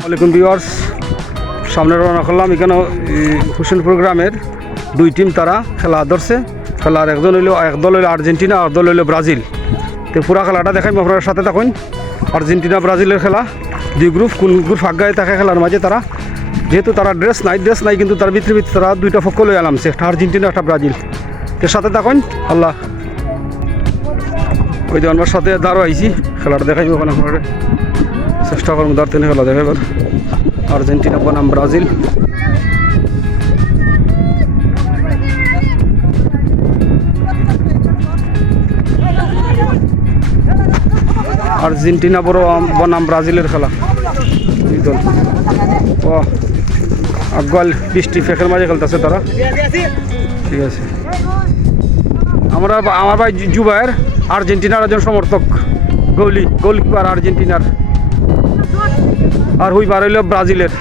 ওয়ালাইকুম ভিউয়ার্স, সামনে রওনা করলাম। এখানে হোসেনপুর গ্রামের দুই টিম তারা খেলা ধরছে। খেলার এক দল হইলো আর্জেন্টিনা, আর দল হইলো ব্রাজিল। তো পুরা খেলাটা দেখাই, আপনার সাথে থাকুন। আর্জেন্টিনা ব্রাজিলের খেলা, দুই গ্রুপ, কোন গ্রুপ আগায় থাকে খেলার মাঝে তারা, যেহেতু তারা ড্রেস নাই কিন্তু তার ভিতরে তারা দুইটা পক্ষ লই আলামছে, একটা আর্জেন্টিনা একটা ব্রাজিল। তো সাথে থাকুন। আল্লাহ ওই যে আমার সাথে দাঁড়ো আইছি, খেলাটা দেখাইব ওখানে আপনার চেষ্টা করুন দাঁড় টেনে খেলা দেখাইবার। আর্জেন্টিনা বনাম ব্রাজিল। আর্জেন্টিনা বনাম ব্রাজিলের খেলা, দুই দল। ও আগাল বৃষ্টি ফেকের মাঝে খেলতেছে তারা। ঠিক আছে, আমার ভাই জুবায়ের আর্জেন্টিনার একজন সমর্থক, গোলকিপার আর্জেন্টিনার, আর হুইবার হইল ব্রাজিলের।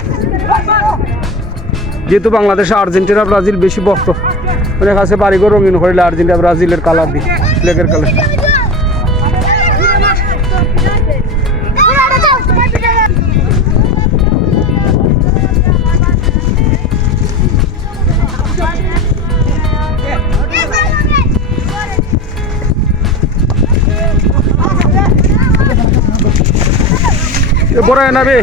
যেহেতু বাংলাদেশে আর্জেন্টিনা ব্রাজিল বেশি ভক্ত, অনেক আছে বাড়িঘর রঙিন করিলে আর্জেন্টিনা ব্রাজিলের কালার দিই, ফ্ল্যাগের কালার। বড় না বে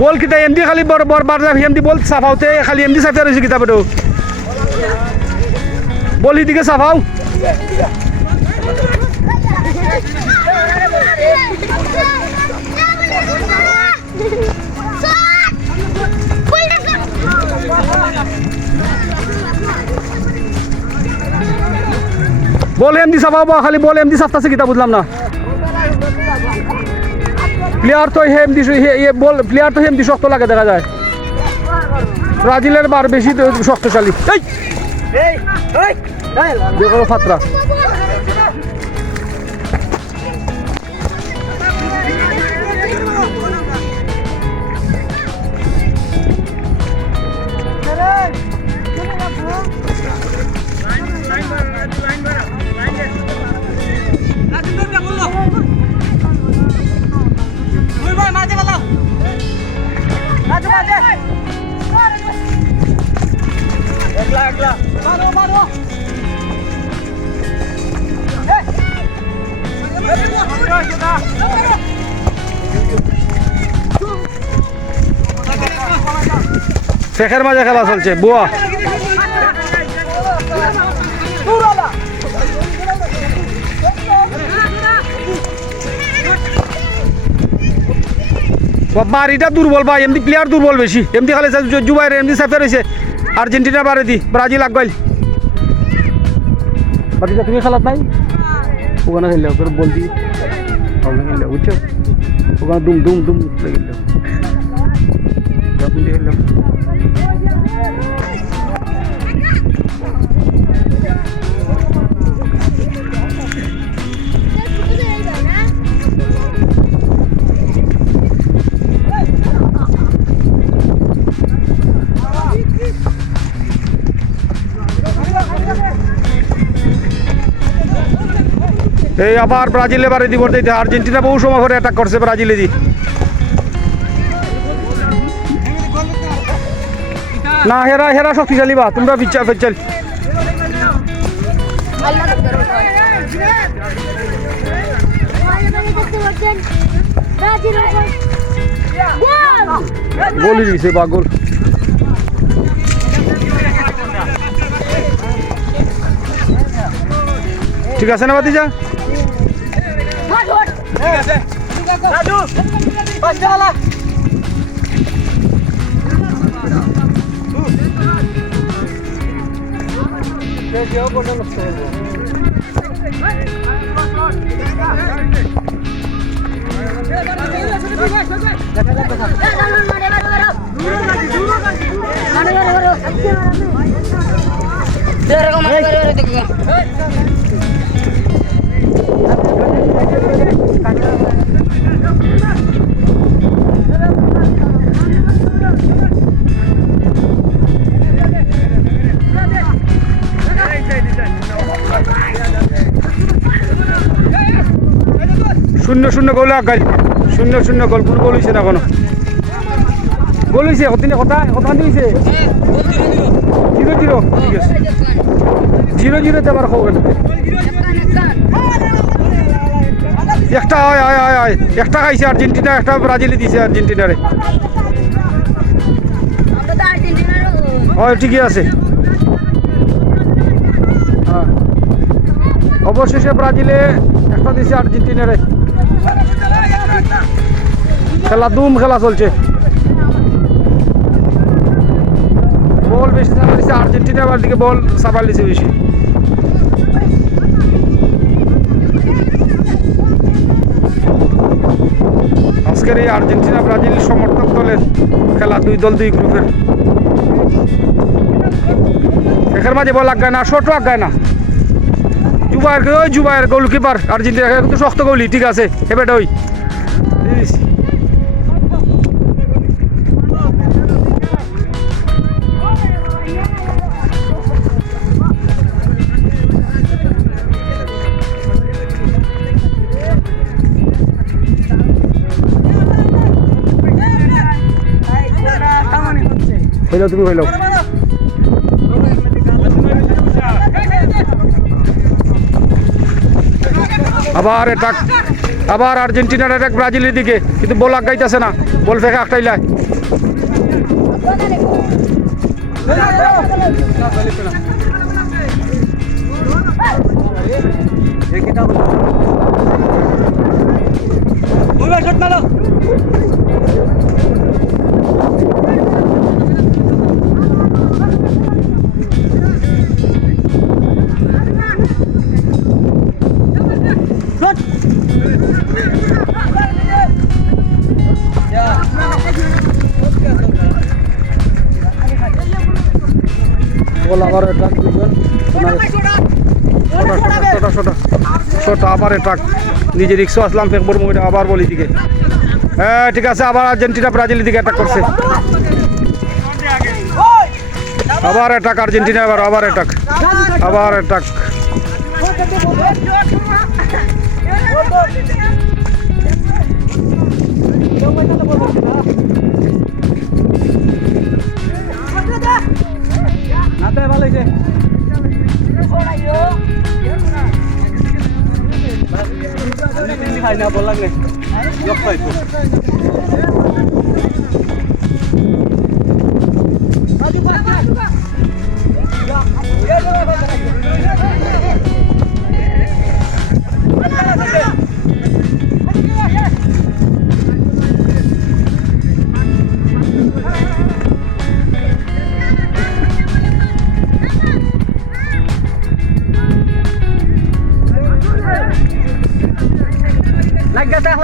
বল কিতা এমডি খালি বরবার এমডি বল সাফাওতে খালি এমডি সাফা রইছে কিতা বড় বল এদিকে সাফাও। বল এমডি সাফাও, খালি বল এমডি সাফতাছে কিতা বুঝলাম না। প্লেয়ার তো হেমদি বল, প্লেয়ার তো হেমদি শক্ত লাগে দেখা যায়। ব্রাজিলের বার বেশি শক্তিশালী। দেখো ফাতরা। ফেকের মাঝে খেলা চলছে বুয়া। বাড়িটা দুর্বল ভাই, এমনি প্লেয়ার দুর্বল বেশি। এমনি খালি জুবাইর এমনি সাফে রয়েছে আর্জেন্টিনা বারে দি ব্রাজিল আগাইল। বাকিটা তুমি খেলাত নাই ওখানে খেললে ওখানে বল দি ওখানে খেললে বুঝছো, ওখানে দুম দুম দুম খেললে খেললাম। এই আবার ব্রাজিলে বারে দিব, আর্জেন্টিনা বহু সময় করে অ্যাটাক করছে ব্রাজিলে দি। না হেরা শক্তিশালী বা তোমরা পিচ্ছা ফেচাল। গোলই দিছে বা গোল। ঠিক আছে না বাতিজা? ঠিক আছে রাজু বাস চালা। দেখো কোন নষ্ট হলো। শূন্য শূন্য গোল আগাই, শূন্য শূন্য গোল, কোনো গোল হয়েছে না এখনো। গোল হয়েছে কতদিনে কথা কথা দিয়েছে 0-0, ঠিক আছে 0-0তে আবার খবর একটা হয় হয় হয় হয় একটা খাইছে আর্জেন্টিনা, একটা ব্রাজিলে দিছে আর্জেন্টিনারে। হয় ঠিকই আছে, হ্যাঁ অবশেষে ব্রাজিলে একটা দিছে আর্জেন্টিনারে। খেলা দুম খেলা চলছে, বল বেশি চাপা দিচ্ছে আর্জেন্টিনা, আবার দিকে বল চাপা দিচ্ছে বেশি। আজকের এই আর্জেন্টিনা ব্রাজিল সমর্থক দলের খেলা, দুই দল দুই গ্রুপের। এখানে মাঝে বল আগায় না, শটও আগায় না। জুবায়ের গোলকিপার আর্জেন্টিনা কিন্তু শক্ত গোলি, ঠিক আছে এবার ওই হইলাও, তুমি হইলাও। আবার এটা আবার আর্জেন্টিনার এক ব্রাজিলের দিকে, কিন্তু বল আগাইতেছে না, বল ফেঁকে আটটাইলায়। বল আবার ট্রাক দুজন ছোটা আবার ট্রাক নিজে রিক্সা আসলাম ফেকবর মুখে আবার বলি দিকে। হ্যাঁ ঠিক আছে, আবার আর্জেন্টিনা ব্রাজিলের দিকে অ্যাটাক করছে, আবার অ্যাটাক আর্জেন্টিনা, আবার অ্যাটাক, আবার অ্যাটাক।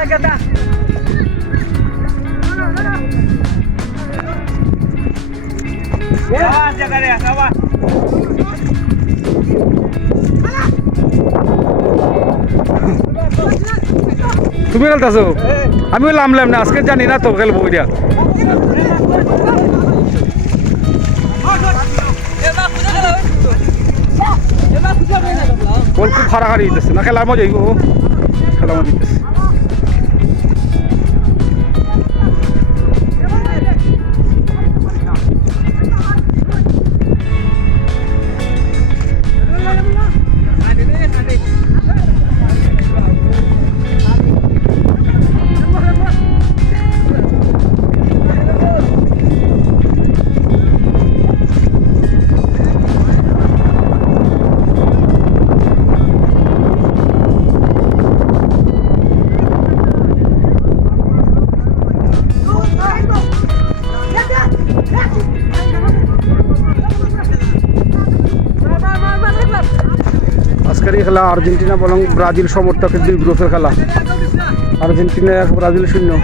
Lagata. তুমি খেলতেছো, আমি নামলাম না, আজকে জানি না তো খেলবো এটা। বল খুব হারাহারি হইতেছে না, খেলার মজা হইব, খেলা মজা হইতেছে। আজকের এই খেলা আর্জেন্টিনা বরং ব্রাজিল সমর্থকের দুই গ্রুপের খেলা। Argentina 1, Brazil 0।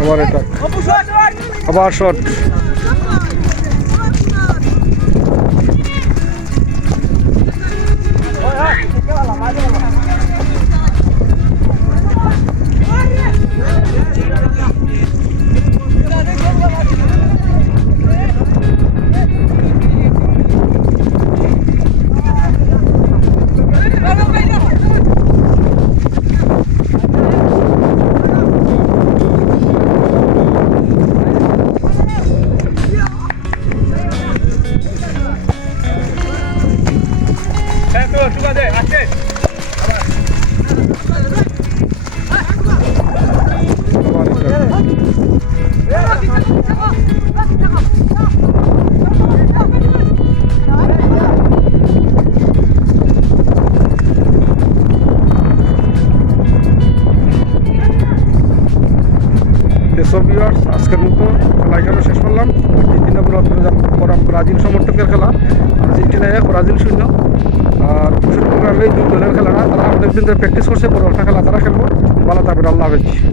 আবার এটা আবার শট। ভিউয়ার্স, আজকের মতো খেলা এখানে শেষ করলাম। আর্জেন্টিনা ব্রাজিল সমর্থকের খেলা, আর্জেন্টিনা 1 ব্রাজিল 0। আর প্রোগ্রামে 2 দলের খেলাটা তারা অনেকদিন ধরে প্র্যাকটিস করছে, বড় একটা খেলা তারা খেলবো। ভালো থাকবেন, আল্লাহ হাফেজ।